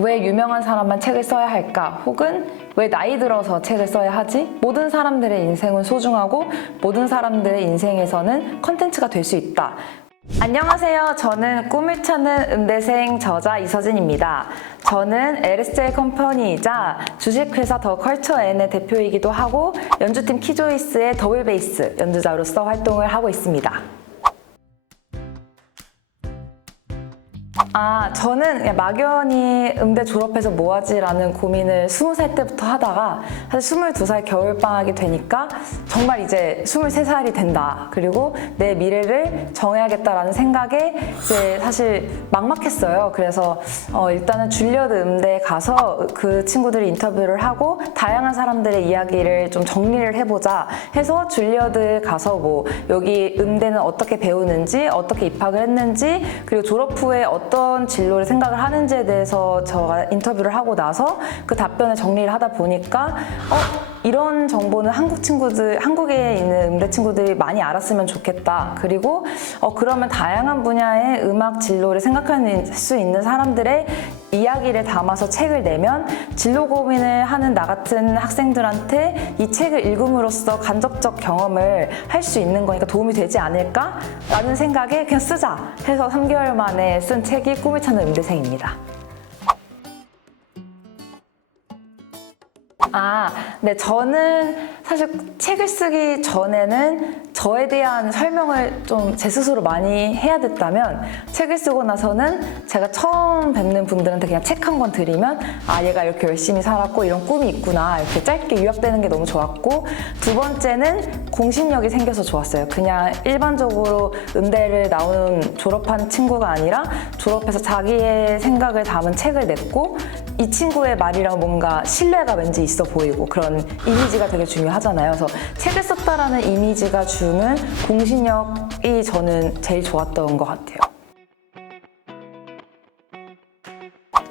왜 유명한 사람만 책을 써야 할까? 혹은 왜 나이 들어서 책을 써야 하지? 모든 사람들의 인생은 소중하고 모든 사람들의 인생에서는 컨텐츠가 될 수 있다. 안녕하세요. 저는 꿈을 찾는 음대생 저자 이서진입니다. 저는 LSJ 컴퍼니이자 주식회사 더 컬처N의 대표이기도 하고 연주팀 키조이스의 더블 베이스 연주자로서 활동을 하고 있습니다. 저는 그냥 막연히 음대 졸업해서 뭐 하지라는 고민을 20살 때부터 하다가 사실 22살 겨울방학이 되니까 정말 이제 23살이 된다. 그리고 내 미래를 정해야겠다라는 생각에 이제 사실 막막했어요. 그래서 일단은 줄리어드 음대에 가서 그 친구들이 인터뷰를 하고 다양한 사람들의 이야기를 좀 정리를 해보자 해서 줄리어드에 가서 뭐 여기 음대는 어떻게 배우는지 어떻게 입학을 했는지 그리고 졸업 후에 어떤 진로를 생각을 하는지에 대해서 제가 인터뷰를 하고 나서 그 답변을 정리를 하다 보니까 이런 정보는 한국에 있는 음대 친구들이 많이 알았으면 좋겠다. 그리고 그러면 다양한 분야의 음악 진로를 생각할 수 있는 사람들의 이야기를 담아서 책을 내면 진로 고민을 하는 나 같은 학생들한테 이 책을 읽음으로써 간접적 경험을 할 수 있는 거니까 도움이 되지 않을까? 라는 생각에 그냥 쓰자 해서 3개월 만에 쓴 책이 꿈을 찾는 음대생입니다. 네, 저는 사실 책을 쓰기 전에는 저에 대한 설명을 좀 제 스스로 많이 해야 됐다면 책을 쓰고 나서는 제가 처음 뵙는 분들한테 그냥 책 한 권 드리면 얘가 이렇게 열심히 살았고 이런 꿈이 있구나 이렇게 짧게 요약되는 게 너무 좋았고 두 번째는 공신력이 생겨서 좋았어요. 그냥 일반적으로 음대를 졸업한 친구가 아니라 졸업해서 자기의 생각을 담은 책을 냈고 이 친구의 말이랑 뭔가 신뢰가 왠지 있어 보이고 그런 이미지가 되게 중요하잖아요. 그래서 책을 썼다라는 이미지가 주는 공신력이 저는 제일 좋았던 것 같아요.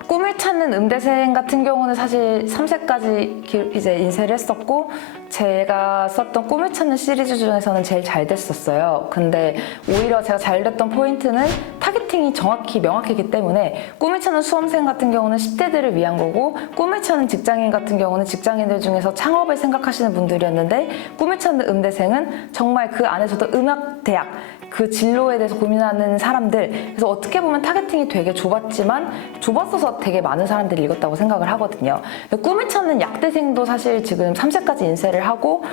꿈을 찾는 음대생 같은 경우는 사실 3세까지 이제 인쇄를 했었고 제가 썼던 꿈을 찾는 시리즈 중에서는 제일 잘 됐었어요. 근데 오히려 제가 잘 됐던 포인트는 타겟팅이 정확히 명확했기 때문에 꿈을 찾는 수험생 같은 경우는 10대들을 위한 거고 꿈을 찾는 직장인 같은 경우는 직장인들 중에서 창업을 생각하시는 분들이었는데 꿈을 찾는 음대생은 정말 그 안에서도 음악대학 그 진로에 대해서 고민하는 사람들 그래서 어떻게 보면 타겟팅이 되게 좁았어서 되게 많은 사람들이 읽었다고 생각을 하거든요. 꿈을 찾는 약대생도 사실 지금 3세까지 인쇄를 하고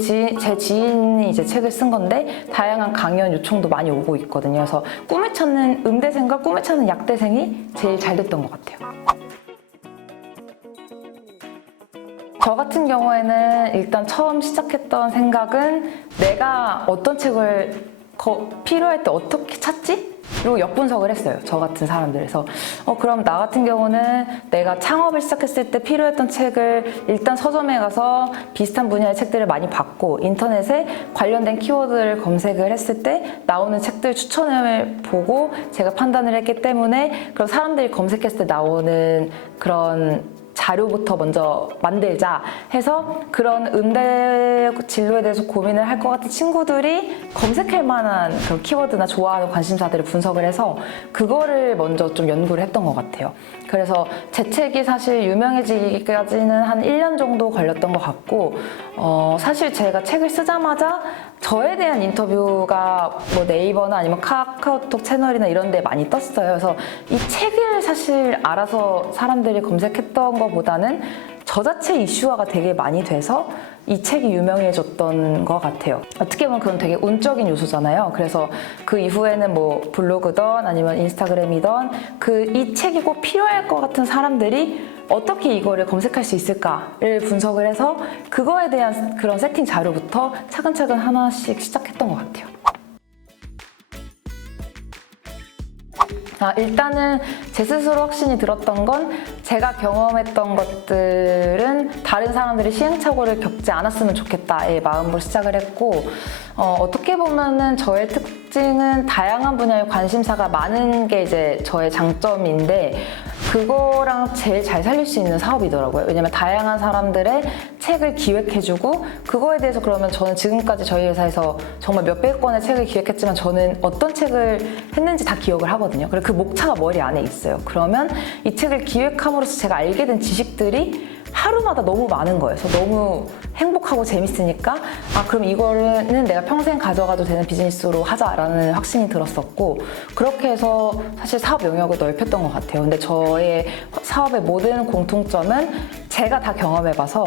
제 지인이 이제 책을 쓴 건데 다양한 강연 요청도 많이 오고 있거든요. 그래서 꿈을 찾는 음대생과 꿈을 찾는 약대생이 제일 잘 됐던 것 같아요. 저 같은 경우에는 일단 처음 시작했던 생각은 내가 어떤 책을 필요할 때 어떻게 찾지? 그리고 역분석을 했어요. 저 같은 사람들에서 그럼 나 같은 경우는 내가 창업을 시작했을 때 필요했던 책을 일단 서점에 가서 비슷한 분야의 책들을 많이 봤고 인터넷에 관련된 키워드를 검색을 했을 때 나오는 책들 추천을 보고 제가 판단을 했기 때문에 그럼 사람들이 검색했을 때 나오는 그런 자료부터 먼저 만들자 해서 그런 음대 진로에 대해서 고민을 할 것 같은 친구들이 검색할 만한 그런 키워드나 좋아하는 관심사들을 분석을 해서 그거를 먼저 좀 연구를 했던 것 같아요. 그래서 제 책이 사실 유명해지기까지는 한 1년 정도 걸렸던 것 같고 사실 제가 책을 쓰자마자 저에 대한 인터뷰가 뭐 네이버나 아니면 카카오톡 채널이나 이런 데 많이 떴어요. 그래서 이 책을 사실 알아서 사람들이 검색했던 것보다는 저자체 이슈화가 되게 많이 돼서 이 책이 유명해졌던 것 같아요. 어떻게 보면 그건 되게 운적인 요소잖아요. 그래서 그 이후에는 뭐 블로그든 아니면 인스타그램이든 이 책이 꼭 필요할 것 같은 사람들이 어떻게 이거를 검색할 수 있을까를 분석을 해서 그거에 대한 그런 세팅 자료부터 차근차근 하나씩 시작했던 것 같아요. 일단은 제 스스로 확신이 들었던 건 제가 경험했던 것들은 다른 사람들이 시행착오를 겪지 않았으면 좋겠다의 마음으로 시작을 했고 어떻게 보면은 저의 특징은 다양한 분야의 관심사가 많은 게 이제 저의 장점인데 그거랑 제일 잘 살릴 수 있는 사업이더라고요. 왜냐면 다양한 사람들의 책을 기획해주고 그거에 대해서 그러면 저는 지금까지 저희 회사에서 정말 몇백 권의 책을 기획했지만 저는 어떤 책을 했는지 다 기억을 하거든요. 그리고 그 목차가 머리 안에 있어요. 그러면 이 책을 기획함으로써 제가 알게 된 지식들이 하루마다 너무 많은 거예요. 그래서 너무 행복하고 재밌으니까 그럼 이거는 내가 평생 가져가도 되는 비즈니스로 하자라는 확신이 들었었고 그렇게 해서 사실 사업 영역을 넓혔던 것 같아요. 근데 저의 사업의 모든 공통점은 제가 다 경험해봐서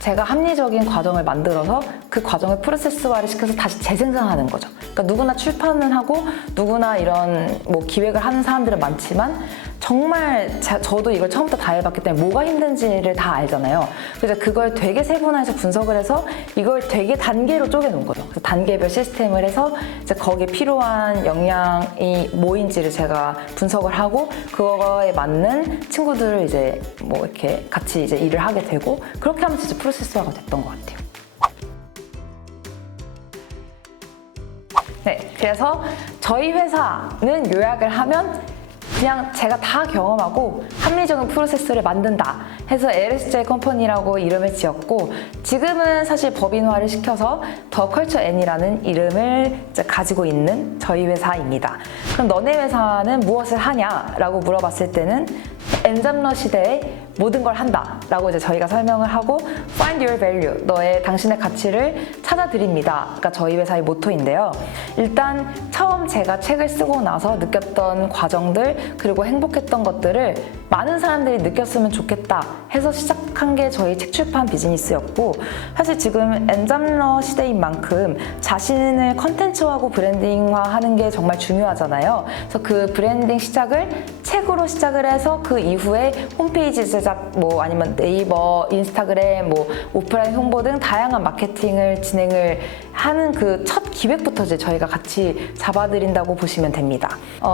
제가 합리적인 과정을 만들어서 그 과정을 프로세스화를 시켜서 다시 재생산하는 거죠. 그러니까 누구나 출판은 하고 누구나 이런 기획을 하는 사람들은 많지만 정말 저도 이걸 처음부터 다 해봤기 때문에 뭐가 힘든지를 다 알잖아요. 그래서 그걸 되게 세분화해서 분석을 해서 이걸 되게 단계로 쪼개놓은 거죠. 그래서 단계별 시스템을 해서 이제 거기에 필요한 역량이 뭐인지를 제가 분석을 하고 그거에 맞는 친구들을 이제 이렇게 같이 이제 일을 하게 되고 그렇게 하면서 이제 프로세스화가 됐던 것 같아요. 네, 그래서 저희 회사는 요약을 하면 그냥 제가 다 경험하고 합리적인 프로세스를 만든다 해서 LSJ 컴퍼니라고 이름을 지었고 지금은 사실 법인화를 시켜서 더 컬처 N이라는 이름을 이제 가지고 있는 저희 회사입니다. 그럼 너네 회사는 무엇을 하냐라고 물어봤을 때는 엔잡러 시대에 모든 걸 한다 라고 이제 저희가 설명을 하고 Find your value, 당신의 가치를 찾아드립니다. 그러니까 저희 회사의 모토인데요. 일단 처음 제가 책을 쓰고 나서 느꼈던 과정들 그리고 행복했던 것들을 많은 사람들이 느꼈으면 좋겠다 해서 시작한 게 저희 책 출판 비즈니스였고 사실 지금 엔잡러 시대인 만큼 자신을 컨텐츠화하고 브랜딩화하는 게 정말 중요하잖아요. 그래서 그 브랜딩 시작을 책으로 시작을 해서 그 이후에 홈페이지 제작 아니면 네이버, 인스타그램, 오프라인 홍보 등 다양한 마케팅을 진행을 하는 그 첫 기획부터 이제 저희가 같이 잡아드린다고 보시면 됩니다.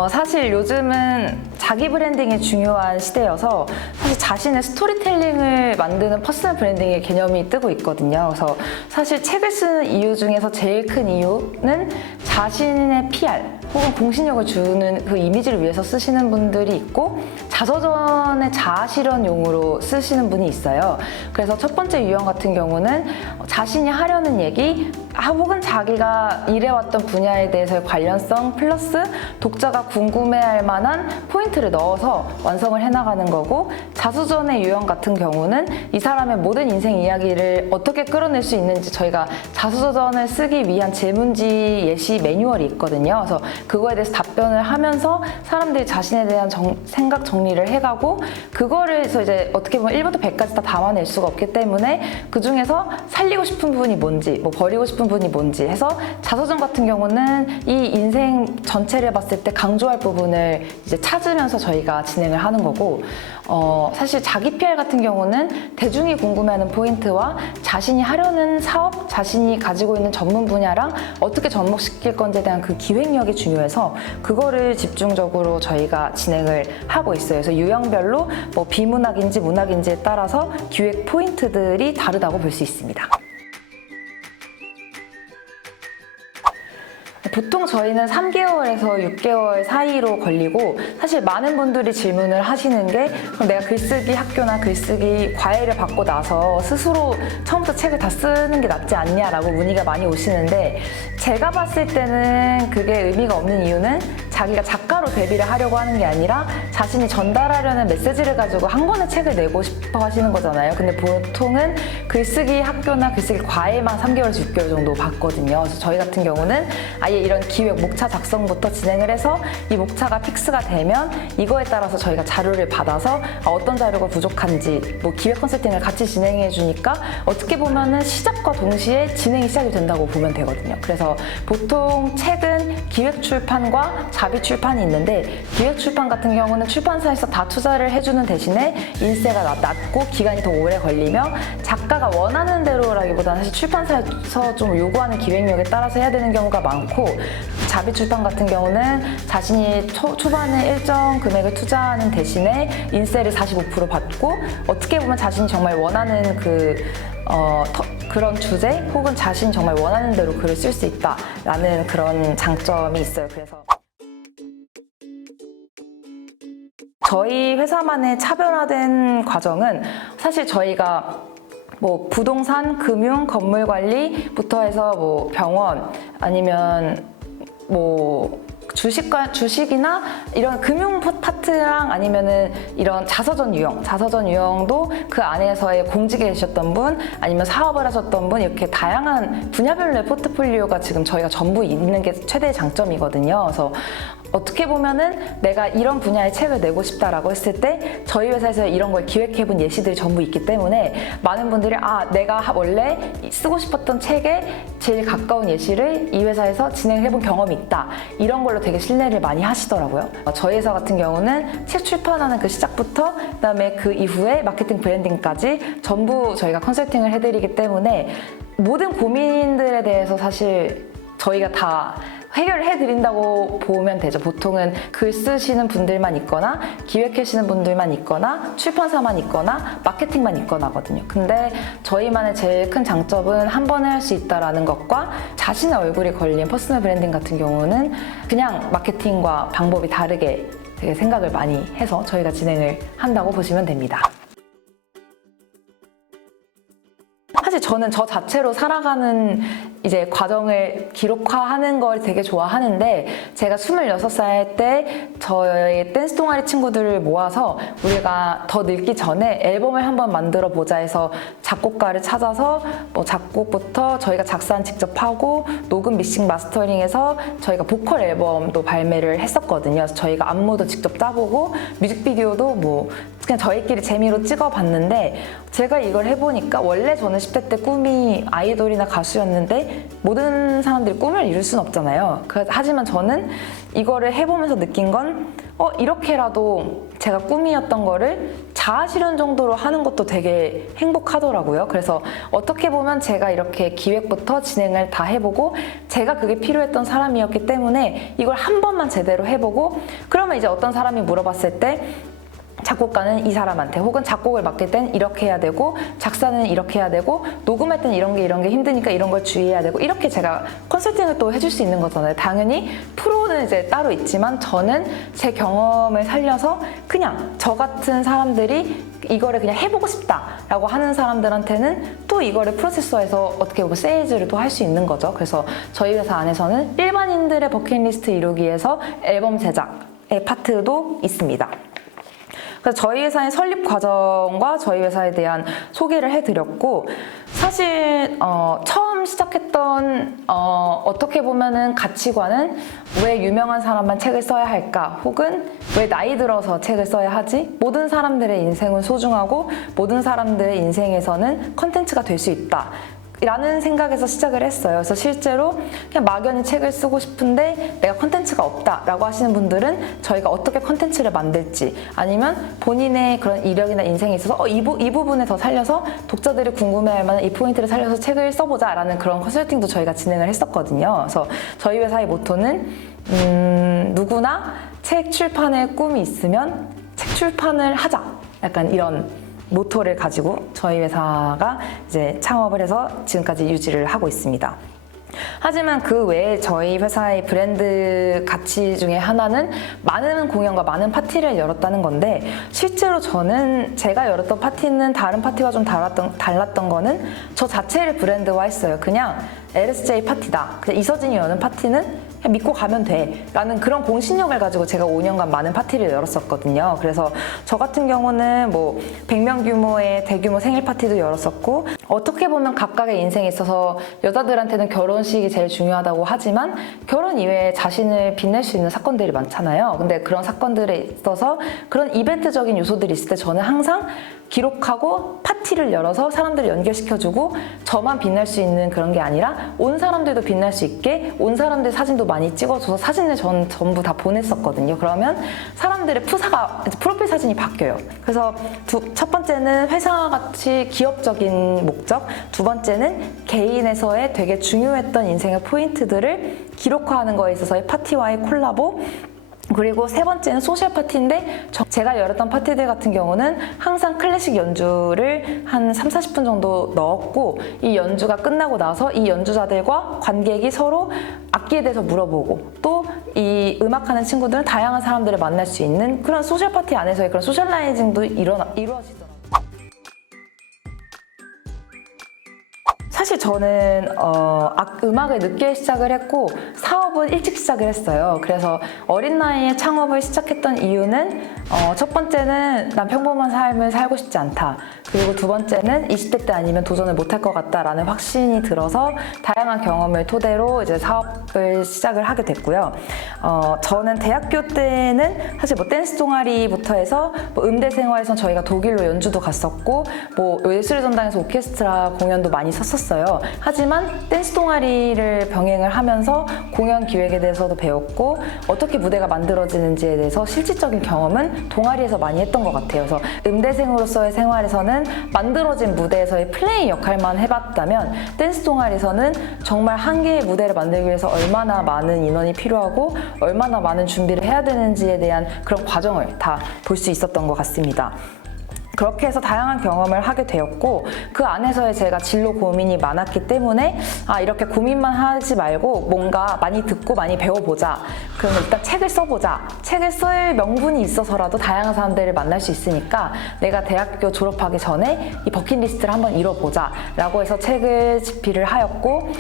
사실 요즘은 자기 브랜딩이 중요한 시대여서 사실 자신의 스토리텔링을 만드는 퍼스널 브랜딩의 개념이 뜨고 있거든요. 그래서 사실 책을 쓰는 이유 중에서 제일 큰 이유는 자신의 PR 혹은 공신력을 주는 그 이미지를 위해서 쓰시는 분들이 있고 자서전의 자아실현용으로 쓰시는 분이 있어요. 그래서 첫 번째 유형 같은 경우는 자신이 하려는 얘기 혹은 자기가 일해왔던 분야에 대해서의 관련성 플러스 독자가 궁금해할 만한 포인트를 넣어서 완성을 해나가는 거고 자서전의 유형 같은 경우는 이 사람의 모든 인생 이야기를 어떻게 끌어낼 수 있는지 저희가 자서전을 쓰기 위한 질문지 예시 매뉴얼이 있거든요. 그래서 그거에 대해서 답변을 하면서 사람들이 자신에 대한 생각 정리를 해가고 그거를 해서 이제 어떻게 보면 1부터 100까지 다 담아낼 수가 없기 때문에 그 중에서 살리고 싶은 부분이 뭔지 버리고 싶은 부분이 뭔지 해서 자서전 같은 경우는 이 인생 전체를 봤을 때 강조할 부분을 이제 찾으면서 저희가 진행을 하는 거고 사실 자기 PR 같은 경우는 대중이 궁금해하는 포인트와 자신이 하려는 사업, 자신이 가지고 있는 전문 분야랑 어떻게 접목시킬 건지에 대한 그 기획력이 중요해서 그거를 집중적으로 저희가 진행을 하고 있어요. 그래서 유형별로 비문학인지 문학인지에 따라서 기획 포인트들이 다르다고 볼 수 있습니다. 보통 저희는 3개월에서 6개월 사이로 걸리고 사실 많은 분들이 질문을 하시는 게 그럼 내가 글쓰기 학교나 글쓰기 과외를 받고 나서 스스로 처음부터 책을 다 쓰는 게 낫지 않냐라고 문의가 많이 오시는데 제가 봤을 때는 그게 의미가 없는 이유는 자기가 작가로 데뷔를 하려고 하는 게 아니라 자신이 전달하려는 메시지를 가지고 한 권의 책을 내고 싶어 하시는 거잖아요. 근데 보통은 글쓰기 학교나 글쓰기 과외만 3개월에서 6개월 정도 받거든요. 그래서 저희 같은 경우는 아예 이런 기획 목차 작성부터 진행을 해서 이 목차가 픽스가 되면 이거에 따라서 저희가 자료를 받아서 어떤 자료가 부족한지 기획 컨설팅을 같이 진행해 주니까 어떻게 보면은 시작과 동시에 진행이 시작이 된다고 보면 되거든요. 그래서 보통 책은 기획 출판과 자비 출판이 있는데 기획 출판 같은 경우는 출판사에서 다 투자를 해주는 대신에 인세가 낮고 기간이 더 오래 걸리며 작가가 원하는 대로라기보다는 사실 출판사에서 좀 요구하는 기획력에 따라서 해야 되는 경우가 많고 자비 출판 같은 경우는 자신이 초반에 일정 금액을 투자하는 대신에 인세를 45% 받고 어떻게 보면 자신이 정말 원하는 그런 주제 혹은 자신이 정말 원하는 대로 글을 쓸 수 있다라는 그런 장점이 있어요. 그래서 저희 회사만의 차별화된 과정은 사실 저희가 뭐 부동산, 금융, 건물 관리부터 해서 뭐 병원 아니면 뭐 주식이나 이런 금융 파트랑 아니면은 이런 자서전 유형도 그 안에서의 공직에 계셨던 분 아니면 사업을 하셨던 분 이렇게 다양한 분야별로의 포트폴리오가 지금 저희가 전부 있는 게 최대의 장점이거든요. 그래서 어떻게 보면은 내가 이런 분야의 책을 내고 싶다라고 했을 때 저희 회사에서 이런 걸 기획해본 예시들이 전부 있기 때문에 많은 분들이 내가 원래 쓰고 싶었던 책에 제일 가까운 예시를 이 회사에서 진행해본 경험이 있다. 이런 걸로 되게 신뢰를 많이 하시더라고요. 저희 회사 같은 경우는 책 출판하는 그 시작부터 그다음에 그 이후에 마케팅 브랜딩까지 전부 저희가 컨설팅을 해드리기 때문에 모든 고민들에 대해서 사실 저희가 다 해결을 해드린다고 보면 되죠. 보통은 글 쓰시는 분들만 있거나 기획하시는 분들만 있거나 출판사만 있거나 마케팅만 있거나 하거든요. 근데 저희만의 제일 큰 장점은 한 번에 할 수 있다는 것과 자신의 얼굴이 걸린 퍼스널 브랜딩 같은 경우는 그냥 마케팅과 방법이 다르게 되게 생각을 많이 해서 저희가 진행을 한다고 보시면 됩니다. 사실 저는 저 자체로 살아가는 이제 과정을 기록화하는 걸 되게 좋아하는데 제가 26살 때 저희 댄스 동아리 친구들을 모아서 우리가 더 늙기 전에 앨범을 한번 만들어 보자 해서 작곡가를 찾아서 뭐 작곡부터 저희가 작사는 직접 하고 녹음 믹싱 마스터링해서 저희가 보컬 앨범도 발매를 했었거든요. 그래서 저희가 안무도 직접 짜보고 뮤직비디오도 뭐 그냥 저희끼리 재미로 찍어봤는데 제가 이걸 해보니까 원래 저는 10대 때 꿈이 아이돌이나 가수였는데 모든 사람들이 꿈을 이룰 수는 없잖아요. 하지만 저는 이거를 해보면서 느낀 건 이렇게라도 제가 꿈이었던 거를 자아실현 정도로 하는 것도 되게 행복하더라고요. 그래서 어떻게 보면 제가 이렇게 기획부터 진행을 다 해보고 제가 그게 필요했던 사람이었기 때문에 이걸 한 번만 제대로 해보고 그러면 이제 어떤 사람이 물어봤을 때 작곡가는 이 사람한테 혹은 작곡을 맡길 땐 이렇게 해야 되고 작사는 이렇게 해야 되고 녹음할 땐 이런 게 힘드니까 이런 걸 주의해야 되고 이렇게 제가 컨설팅을 또 해줄 수 있는 거잖아요. 당연히 프로는 이제 따로 있지만 저는 제 경험을 살려서 그냥 저 같은 사람들이 이거를 그냥 해보고 싶다라고 하는 사람들한테는 또 이거를 프로세서에서 어떻게 보면 세일즈를 또 할 수 있는 거죠. 그래서 저희 회사 안에서는 일반인들의 버킷리스트 이루기 위해서 앨범 제작의 파트도 있습니다. 그래서 저희 회사의 설립 과정과 저희 회사에 대한 소개를 해드렸고 사실 처음 시작했던 어떻게 보면은 가치관은 왜 유명한 사람만 책을 써야 할까 혹은 왜 나이 들어서 책을 써야 하지? 모든 사람들의 인생은 소중하고 모든 사람들의 인생에서는 컨텐츠가 될 수 있다. 라는 생각에서 시작을 했어요. 그래서 실제로 그냥 막연히 책을 쓰고 싶은데 내가 컨텐츠가 없다라고 하시는 분들은 저희가 어떻게 컨텐츠를 만들지 아니면 본인의 그런 이력이나 인생에 있어서 이 부분에 더 살려서 독자들이 궁금해할 만한 이 포인트를 살려서 책을 써보자 라는 그런 컨설팅도 저희가 진행을 했었거든요. 그래서 저희 회사의 모토는 누구나 책 출판의 꿈이 있으면 책 출판을 하자 약간 이런 모토를 가지고 저희 회사가 이제 창업을 해서 지금까지 유지를 하고 있습니다. 하지만 그 외에 저희 회사의 브랜드 가치 중에 하나는 많은 공연과 많은 파티를 열었다는 건데 실제로 저는 제가 열었던 파티는 다른 파티와 좀 달랐던 거는 저 자체를 브랜드화했어요. 그냥 LSJ 파티다. 그냥 이서진이 여는 파티는 그냥 믿고 가면 돼 라는 그런 공신력을 가지고 제가 5년간 많은 파티를 열었었거든요. 그래서 저 같은 경우는 뭐 100명 규모의 대규모 생일 파티도 열었었고 어떻게 보면 각각의 인생에 있어서 여자들한테는 결혼식이 제일 중요하다고 하지만 결혼 이외에 자신을 빛낼 수 있는 사건들이 많잖아요. 근데 그런 사건들에 있어서 그런 이벤트적인 요소들이 있을 때 저는 항상 기록하고 파티를 열어서 사람들을 연결시켜주고 저만 빛날 수 있는 그런 게 아니라 온 사람들도 빛날 수 있게 온 사람들 사진도 많이 찍어줘서 사진을 전 전부 다 보냈었거든요. 그러면 사람들의 프로필 사진이 바뀌어요. 그래서 첫 번째는 회사같이 기업적인 목적, 두 번째는 개인에서의 되게 중요했던 인생의 포인트들을 기록화하는 거에 있어서의 파티와의 콜라보, 그리고 세 번째는 소셜 파티인데 제가 열었던 파티들 같은 경우는 항상 클래식 연주를 한 30-40분 정도 넣었고 이 연주가 끝나고 나서 이 연주자들과 관객이 서로 악기에 대해서 물어보고 또 이 음악하는 친구들은 다양한 사람들을 만날 수 있는 그런 소셜 파티 안에서의 그런 소셜라이징도 이루어지더라고요. 사실 저는 음악을 늦게 시작을 했고 사업은 일찍 시작을 했어요. 그래서 어린 나이에 창업을 시작했던 이유는 첫 번째는 난 평범한 삶을 살고 싶지 않다. 그리고 두 번째는 20대 때 아니면 도전을 못할 것 같다라는 확신이 들어서 다양한 경험을 토대로 이제 사업을 시작을 하게 됐고요. 저는 대학교 때는 사실 뭐 댄스 동아리부터 해서 뭐 음대 생활에서 저희가 독일로 연주도 갔었고 뭐 예술의 전당에서 오케스트라 공연도 많이 섰었어요. 하지만 댄스 동아리를 병행을 하면서 공연 기획에 대해서도 배웠고 어떻게 무대가 만들어지는지에 대해서 실질적인 경험은 동아리에서 많이 했던 것 같아요. 그래서 음대생으로서의 생활에서는 만들어진 무대에서의 플레이 역할만 해봤다면 댄스 동아리에서는 정말 한 개의 무대를 만들기 위해서 얼마나 많은 인원이 필요하고 얼마나 많은 준비를 해야 되는지에 대한 그런 과정을 다 볼 수 있었던 것 같습니다. 그렇게 해서 다양한 경험을 하게 되었고 그 안에서의 제가 진로 고민이 많았기 때문에 이렇게 고민만 하지 말고 뭔가 많이 듣고 많이 배워보자. 그러면 일단 책을 써보자. 책을 쓸 명분이 있어서라도 다양한 사람들을 만날 수 있으니까 내가 대학교 졸업하기 전에 이 버킷리스트를 한번 이뤄보자 라고 해서 책을 집필을 하였고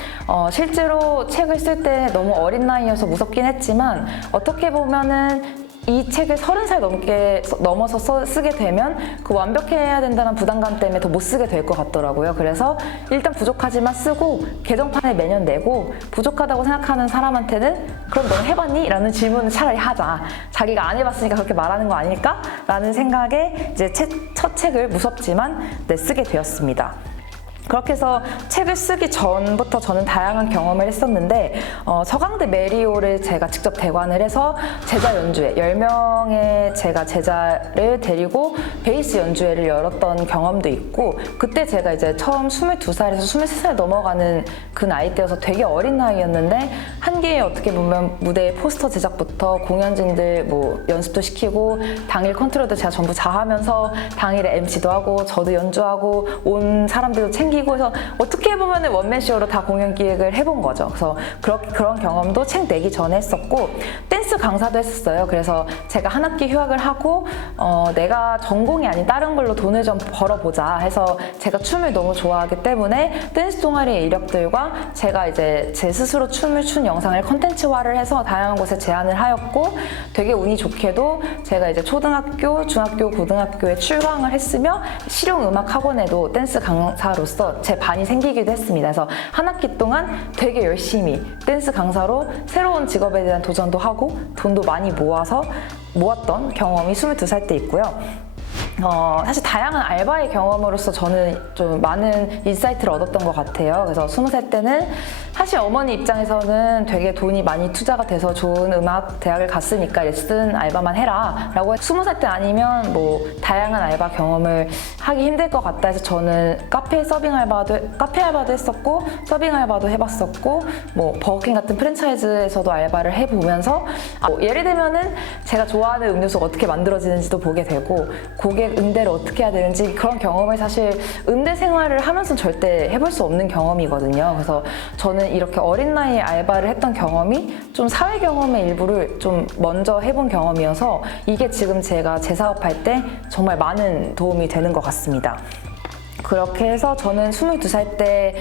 실제로 책을 쓸 때 너무 어린 나이여서 무섭긴 했지만 어떻게 보면은 이 책을 30살 넘어서 쓰게 되면 그 완벽해야 된다는 부담감 때문에 더 못 쓰게 될 것 같더라고요. 그래서 일단 부족하지만 쓰고 개정판을 매년 내고 부족하다고 생각하는 사람한테는 그럼 넌 해봤니? 라는 질문을 차라리 하자. 자기가 안 해봤으니까 그렇게 말하는 거 아닐까? 라는 생각에 이제 첫 책을 무섭지만 쓰게 되었습니다. 그렇게 해서 책을 쓰기 전부터 저는 다양한 경험을 했었는데 서강대 메리오를 제가 직접 대관을 해서 제자 연주회 10명의 제가 제자를 데리고 베이스 연주회를 열었던 경험도 있고 그때 제가 이제 처음 22살에서 23살 넘어가는 그 나이 때여서 되게 어린 나이였는데 한 개의 어떻게 보면 무대의 포스터 제작부터 공연진들 뭐 연습도 시키고 당일 컨트롤도 제가 전부 자하면서 당일에 MC도 하고 저도 연주하고 온 사람들도 챙기고 해서 어떻게 보면 원맨쇼로 다 공연 기획을 해본 거죠. 그래서 그런 경험도 책 내기 전에 했었고 댄스 강사도 했었어요. 그래서 제가 한 학기 휴학을 하고 내가 전공이 아닌 다른 걸로 돈을 좀 벌어보자 해서 제가 춤을 너무 좋아하기 때문에 댄스 동아리의 이력들과 제가 이제 제 스스로 춤을 춘 영상을 컨텐츠화를 해서 다양한 곳에 제안을 하였고 되게 운이 좋게도 제가 이제 초등학교, 중학교, 고등학교에 출강을 했으며 실용음악학원에도 댄스 강사로서 제 반이 생기기도 했습니다. 그래서 한 학기 동안 되게 열심히 댄스 강사로 새로운 직업에 대한 도전도 하고 돈도 많이 모았던 경험이 22살 때 있고요. 사실 다양한 알바의 경험으로서 저는 좀 많은 인사이트를 얻었던 것 같아요. 그래서 20살 때는 사실 어머니 입장에서는 되게 돈이 많이 투자가 돼서 좋은 음악 대학을 갔으니까 레슨 알바만 해라 라고 20살 때 아니면 뭐 다양한 알바 경험을 하기 힘들 것 같다 해서 저는 카페 알바도 했었고 서빙 알바도 해봤었고 뭐 버거킹 같은 프랜차이즈에서도 알바를 해보면서 예를 들면은 제가 좋아하는 음료수가 어떻게 만들어지는지도 보게 되고 고객 응대를 어떻게 해야 되는지 그런 경험을 사실 음대 생활을 하면서 절대 해볼 수 없는 경험이거든요. 그래서 저는 이렇게 어린 나이에 알바를 했던 경험이 좀 사회 경험의 일부를 좀 먼저 해본 경험이어서 이게 지금 제가 재사업할 때 정말 많은 도움이 되는 것 같습니다. 그렇게 해서 저는 22살 때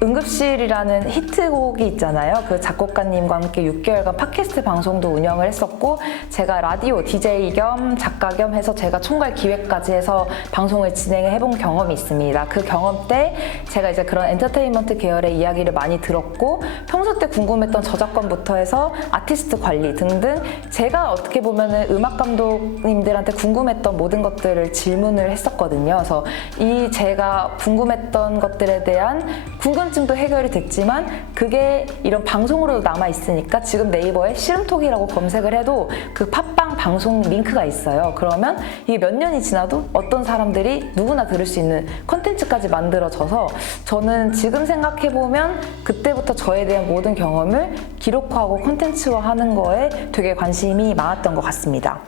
응급실이라는 히트곡이 있잖아요. 그 작곡가님과 함께 6개월간 팟캐스트 방송도 운영을 했었고 제가 라디오 DJ 겸 작가 겸 해서 제가 총괄 기획까지 해서 방송을 진행을 해본 경험이 있습니다. 그 경험 때 제가 이제 그런 엔터테인먼트 계열의 이야기를 많이 들었고 평소 때 궁금했던 저작권부터 해서 아티스트 관리 등등 제가 어떻게 보면은 음악 감독님들한테 궁금했던 모든 것들을 질문을 했었거든요. 그래서 이 제가 궁금했던 것들에 대한 궁금증도 해결이 됐지만 그게 이런 방송으로도 남아있으니까 지금 네이버에 씨름톡이라고 검색을 해도 그 팟빵 방송 링크가 있어요. 그러면 이게 몇 년이 지나도 어떤 사람들이 누구나 들을 수 있는 컨텐츠까지 만들어져서 저는 지금 생각해보면 그때부터 저에 대한 모든 경험을 기록화하고 컨텐츠화하는 거에 되게 관심이 많았던 것 같습니다.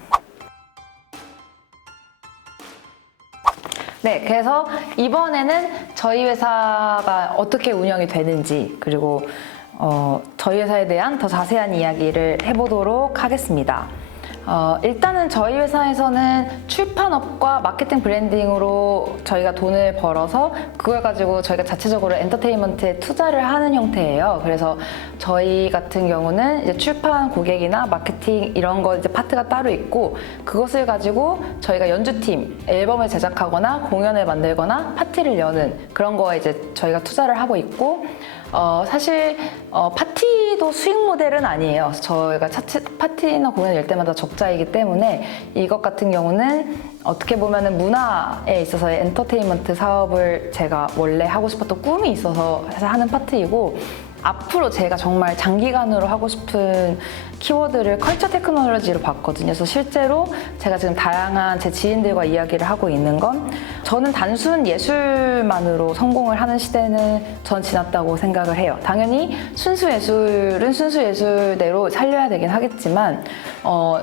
네, 그래서 이번에는 저희 회사가 어떻게 운영이 되는지 그리고 저희 회사에 대한 더 자세한 이야기를 해보도록 하겠습니다. 일단은 저희 회사에서는 출판업과 마케팅 브랜딩으로 저희가 돈을 벌어서 그걸 가지고 저희가 자체적으로 엔터테인먼트에 투자를 하는 형태예요. 그래서 저희 같은 경우는 이제 출판 고객이나 마케팅 이런 거 이제 파트가 따로 있고, 그것을 가지고 저희가 연주팀 앨범을 제작하거나 공연을 만들거나 파티를 여는 그런 거에 이제 저희가 투자를 하고 있고, 사실 파티도 수익 모델은 아니에요. 저희가 파티나 공연을 열 때마다 적자이기 때문에 이것 같은 경우는 어떻게 보면은 문화에 있어서의 엔터테인먼트 사업을 제가 원래 하고 싶었던 꿈이 있어서 하는 파트이고, 앞으로 제가 정말 장기간으로 하고 싶은 키워드를 컬처 테크놀로지로 봤거든요. 그래서 실제로 제가 지금 다양한 제 지인들과 이야기를 하고 있는 건, 저는 단순 예술만으로 성공을 하는 시대는 전 지났다고 생각을 해요. 당연히 순수 예술은 순수 예술대로 살려야 되긴 하겠지만,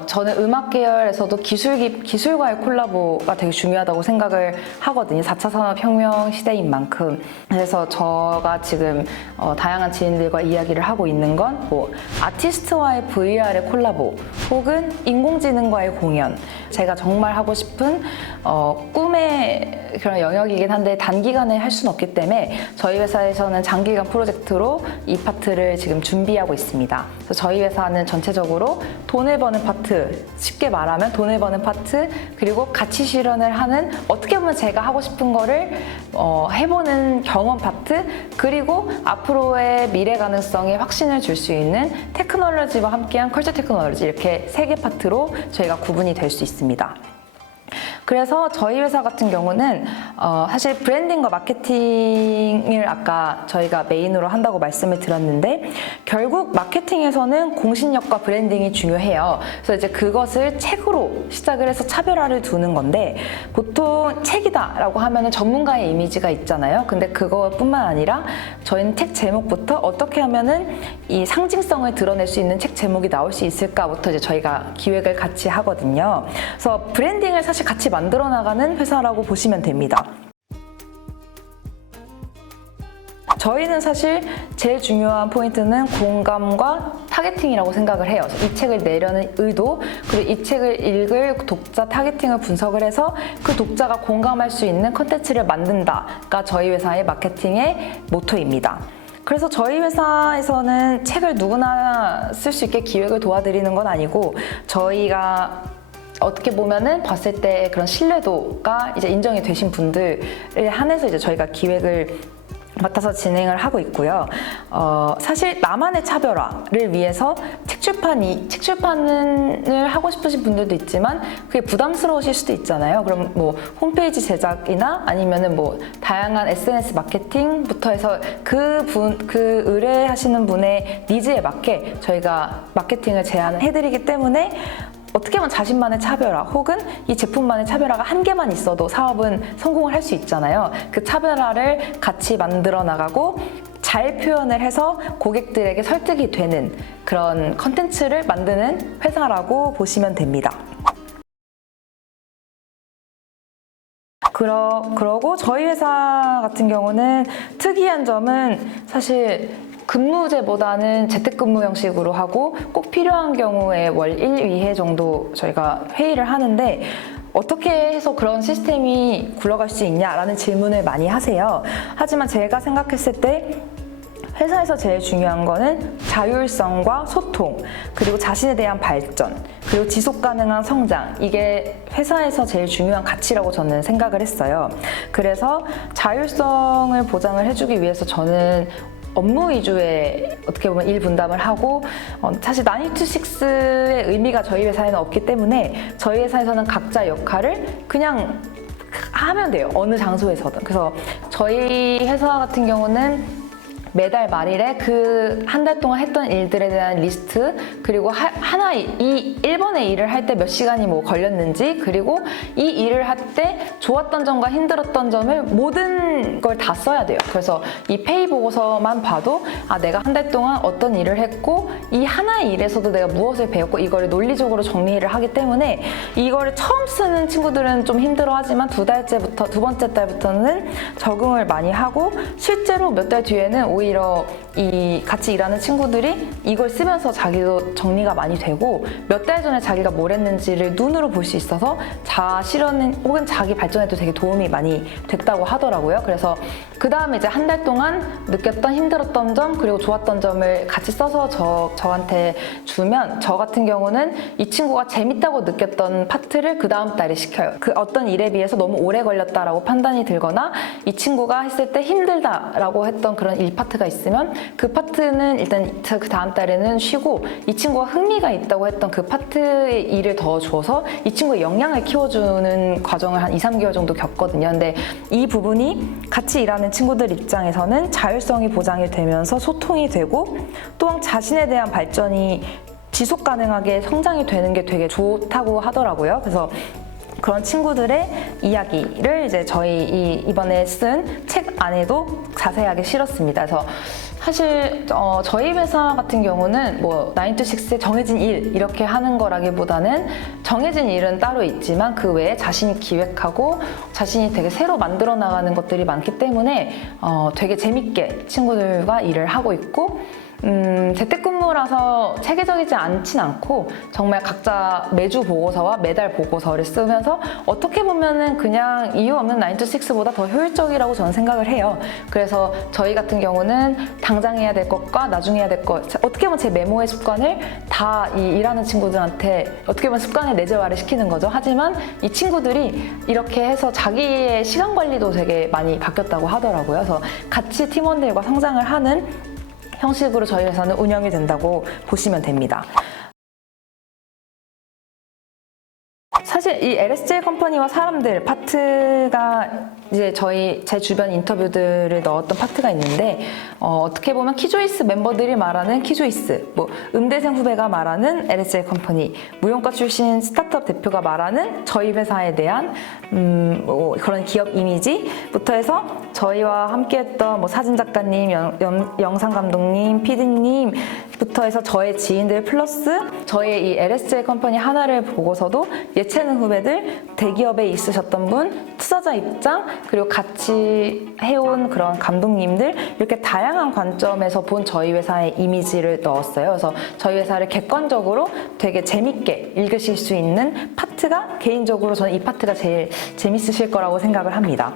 저는 음악 계열에서도 기술과의 콜라보가 되게 중요하다고 생각을 하거든요. 4차 산업혁명 시대인 만큼. 그래서 저가 지금 다양한 지인들과 이야기를 하고 있는 건 뭐 아티스트와의 VR의 콜라보 혹은 인공지능과의 공연, 제가 정말 하고 싶은 꿈의 그런 영역이긴 한데 단기간에 할 수는 없기 때문에 저희 회사에서는 장기간 프로젝트로 이 파트를 지금 준비하고 있습니다. 그래서 저희 회사는 전체적으로 돈을 버는 파트, 쉽게 말하면 돈을 버는 파트, 그리고 가치 실현을 하는, 어떻게 보면 제가 하고 싶은 거를 해보는 경험 파트, 그리고 앞으로의 미래 가능성에 확신을 줄 수 있는 테크놀로지와 함께한 컬처 테크놀로지, 이렇게 3개 파트로 저희가 구분이 될 수 있습니다. 그래서 저희 회사 같은 경우는 사실 브랜딩과 마케팅을 아까 저희가 메인으로 한다고 말씀을 드렸는데, 결국 마케팅에서는 공신력과 브랜딩이 중요해요. 그래서 이제 그것을 책으로 시작을 해서 차별화를 두는 건데, 보통 책이다라고 하면은 전문가의 이미지가 있잖아요. 근데 그것뿐만 아니라 저희는 책 제목부터 어떻게 하면은 이 상징성을 드러낼 수 있는 책 제목이 나올 수 있을까부터 이제 저희가 기획을 같이 하거든요. 그래서 브랜딩을 사실 같이 만들어 나가는 회사라고 보시면 됩니다. 저희는 사실 제일 중요한 포인트는 공감과 타겟팅이라고 생각을 해요. 이 책을 내려는 의도, 그리고 이 책을 읽을 독자 타겟팅을 분석을 해서 그 독자가 공감할 수 있는 컨텐츠를 만든다가 저희 회사의 마케팅의 모토입니다. 그래서 저희 회사에서는 책을 누구나 쓸 수 있게 기획을 도와드리는 건 아니고, 저희가 어떻게 보면은 봤을 때 그런 신뢰도가 이제 인정이 되신 분들에 한해서 이제 저희가 기획을 맡아서 진행을 하고 있고요. 사실 나만의 차별화를 위해서 책 출판을 하고 싶으신 분들도 있지만 그게 부담스러우실 수도 있잖아요. 그럼 뭐 홈페이지 제작이나 아니면은 뭐 다양한 SNS 마케팅부터 해서 그 의뢰하시는 분의 니즈에 맞게 저희가 마케팅을 제안해드리기 때문에, 어떻게 보면 자신만의 차별화 혹은 이 제품만의 차별화가 한 개만 있어도 사업은 성공을 할 수 있잖아요. 그 차별화를 같이 만들어 나가고 잘 표현을 해서 고객들에게 설득이 되는 그런 컨텐츠를 만드는 회사라고 보시면 됩니다. 그러고 저희 회사 같은 경우는 특이한 점은 사실 근무제보다는 재택근무 형식으로 하고, 꼭 필요한 경우에 월 1, 2회 정도 저희가 회의를 하는데, 어떻게 해서 그런 시스템이 굴러갈 수 있냐라는 질문을 많이 하세요. 하지만 제가 생각했을 때 회사에서 제일 중요한 거는 자율성과 소통, 그리고 자신에 대한 발전, 그리고 지속 가능한 성장, 이게 회사에서 제일 중요한 가치라고 저는 생각을 했어요. 그래서 자율성을 보장을 해주기 위해서 저는 업무 위주의 어떻게 보면 일 분담을 하고, 사실 9to6의 의미가 저희 회사에는 없기 때문에 저희 회사에서는 각자 역할을 그냥 하면 돼요. 어느 장소에서든. 그래서 저희 회사 같은 경우는 매달 말일에 그 한 달 동안 했던 일들에 대한 리스트, 그리고 이 1번의 일을 할 때 몇 시간이 뭐 걸렸는지, 그리고 이 일을 할 때 좋았던 점과 힘들었던 점을 모든 걸 다 써야 돼요. 그래서 이 페이 보고서만 봐도 내가 한 달 동안 어떤 일을 했고 이 하나의 일에서도 내가 무엇을 배웠고, 이거를 논리적으로 정리를 하기 때문에 이거를 처음 쓰는 친구들은 좀 힘들어하지만 두 번째 달부터는 적응을 많이 하고, 실제로 몇 달 뒤에는 오히려 오히려 이 같이 일하는 친구들이 이걸 쓰면서 자기도 정리가 많이 되고 몇 달 전에 자기가 뭘 했는지를 눈으로 볼 수 있어서 자아 실현 혹은 자기 발전에도 되게 도움이 많이 됐다고 하더라고요. 그래서 그 다음에 이제 한 달 동안 느꼈던 힘들었던 점 그리고 좋았던 점을 같이 써서 저한테 주면 저 같은 경우는 이 친구가 재밌다고 느꼈던 파트를 그 다음 달에 시켜요. 그 어떤 일에 비해서 너무 오래 걸렸다라고 판단이 들거나 이 친구가 했을 때 힘들다라고 했던 그런 일 파트가 있으면 그 파트는 일단 그 다음 달에는 쉬고 이 친구가 흥미가 있다고 했던 그 파트의 일을 더 줘서 이 친구의 역량을 키워주는 과정을 한 2, 3개월 정도 겪거든요. 근데 이 부분이 같이 일하는 친구들 입장에서는 자율성이 보장이 되면서 소통이 되고 또한 자신에 대한 발전이 지속 가능하게 성장이 되는 게 되게 좋다고 하더라고요. 그래서 그런 친구들의 이야기를 이제 저희 이번에 쓴 책 안에도 자세하게 실었습니다. 그래서 사실 저희 회사 같은 경우는 뭐 9 to 6의 정해진 일 이렇게 하는 거라기보다는 정해진 일은 따로 있지만 그 외에 자신이 기획하고 자신이 되게 새로 만들어 나가는 것들이 많기 때문에 되게 재밌게 친구들과 일을 하고 있고 재택근무라서 체계적이지 않진 않고 정말 각자 매주 보고서와 매달 보고서를 쓰면서 어떻게 보면은 그냥 이유 없는 9 to 6보다 더 효율적이라고 저는 생각을 해요. 그래서 저희 같은 경우는 당장 해야 될 것과 나중에 해야 될 것 어떻게 보면 제 메모의 습관을 다 이 일하는 친구들한테 어떻게 보면 습관을 내재화를 시키는 거죠. 하지만 이 친구들이 이렇게 해서 자기의 시간 관리도 되게 많이 바뀌었다고 하더라고요. 그래서 같이 팀원들과 성장을 하는 형식으로 저희 회사는 운영이 된다고 보시면 됩니다. 사실 이 LSJ 컴퍼니와 사람들 파트가 이제 제 주변 인터뷰들을 넣었던 파트가 있는데 어떻게 보면 키조이스 멤버들이 말하는 키조이스, 뭐 음대생 후배가 말하는 LSJ 컴퍼니, 무용과 출신 스타트업 대표가 말하는 저희 회사에 대한 뭐 그런 기업 이미지부터 해서 저희와 함께했던 뭐 사진 작가님, 영상 감독님, PD님부터 해서 저의 지인들 플러스 저의 이 LSJ 컴퍼니 하나를 보고서도 예체능 후배들, 대기업에 있으셨던 분, 투자자 입장, 그리고 같이 해온 그런 감독님들 이렇게 다양한 관점에서 본 저희 회사의 이미지를 넣었어요. 그래서 저희 회사를 객관적으로 되게 재밌게 읽으실 수 있는 파트가 개인적으로 저는 이 파트가 제일 재밌으실 거라고 생각을 합니다.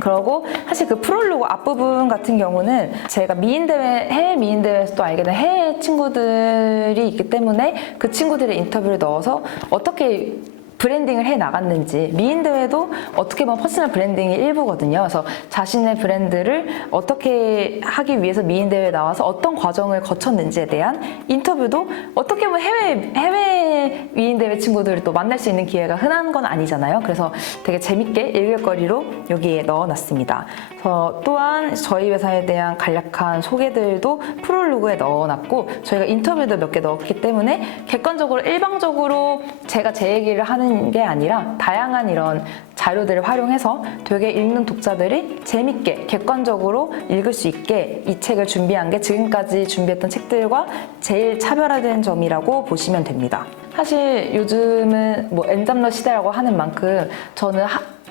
그리고 사실 그 프롤로그 앞부분 같은 경우는 제가 해외 미인대회에서 또 알게 된 해외 친구들이 있기 때문에 그 친구들의 인터뷰를 넣어서 어떻게 브랜딩을 해 나갔는지, 미인대회도 어떻게 보면 퍼스널 브랜딩의 일부거든요. 그래서 자신의 브랜드를 어떻게 하기 위해서 미인대회에 나와서 어떤 과정을 거쳤는지에 대한 인터뷰도 어떻게 보면 해외 미인대회 친구들을 또 만날 수 있는 기회가 흔한 건 아니잖아요. 그래서 되게 재밌게 읽을 거리로 여기에 넣어놨습니다. 그래서 또한 저희 회사에 대한 간략한 소개들도 프롤로그에 넣어놨고 저희가 인터뷰도 몇 개 넣었기 때문에 객관적으로 일방적으로 제가 제 얘기를 하는 게 아니라 다양한 이런 자료들을 활용해서 되게 읽는 독자들이 재밌게 객관적으로 읽을 수 있게 이 책을 준비한 게 지금까지 준비했던 책들과 제일 차별화된 점이라고 보시면 됩니다. 사실 요즘은 뭐 엔잡러 시대라고 하는 만큼 저는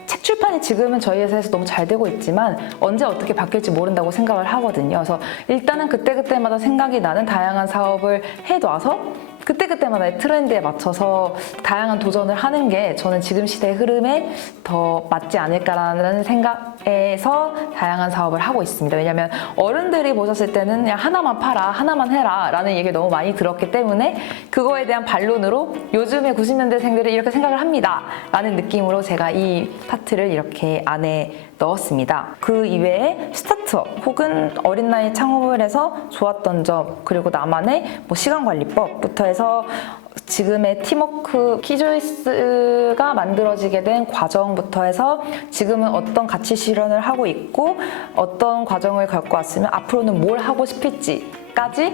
책 출판이 지금은 저희 회사에서 너무 잘 되고 있지만 언제 어떻게 바뀔지 모른다고 생각을 하거든요. 그래서 일단은 그때그때마다 생각이 나는 다양한 사업을 해놔서 그때그때마다의 트렌드에 맞춰서 다양한 도전을 하는 게 저는 지금 시대의 흐름에 더 맞지 않을까라는 생각에서 다양한 사업을 하고 있습니다. 왜냐하면 어른들이 보셨을 때는 그냥 하나만 팔아, 하나만 해라 라는 얘기를 너무 많이 들었기 때문에 그거에 대한 반론으로 요즘의 90년대생들이 이렇게 생각을 합니다 라는 느낌으로 제가 이 파트를 이렇게 안에 넣었습니다. 그 이외에 스타트업 혹은 어린 나이 창업을 해서 좋았던 점 그리고 나만의 뭐 시간관리법부터 해서 지금의 팀워크 키조이스가 만들어지게 된 과정부터 해서 지금은 어떤 가치 실현을 하고 있고 어떤 과정을 겪고 왔으면 앞으로는 뭘 하고 싶을지까지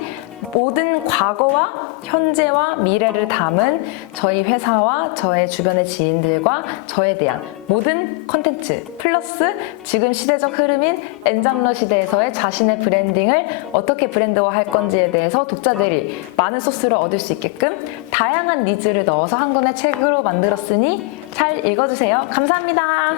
모든 과거와 현재와 미래를 담은 저희 회사와 저의 주변의 지인들과 저에 대한 모든 컨텐츠 플러스 지금 시대적 흐름인 엔잡러 시대에서의 자신의 브랜딩을 어떻게 브랜드화할 건지에 대해서 독자들이 많은 소스를 얻을 수 있게끔 다양한 니즈를 넣어서 한 권의 책으로 만들었으니 잘 읽어주세요. 감사합니다.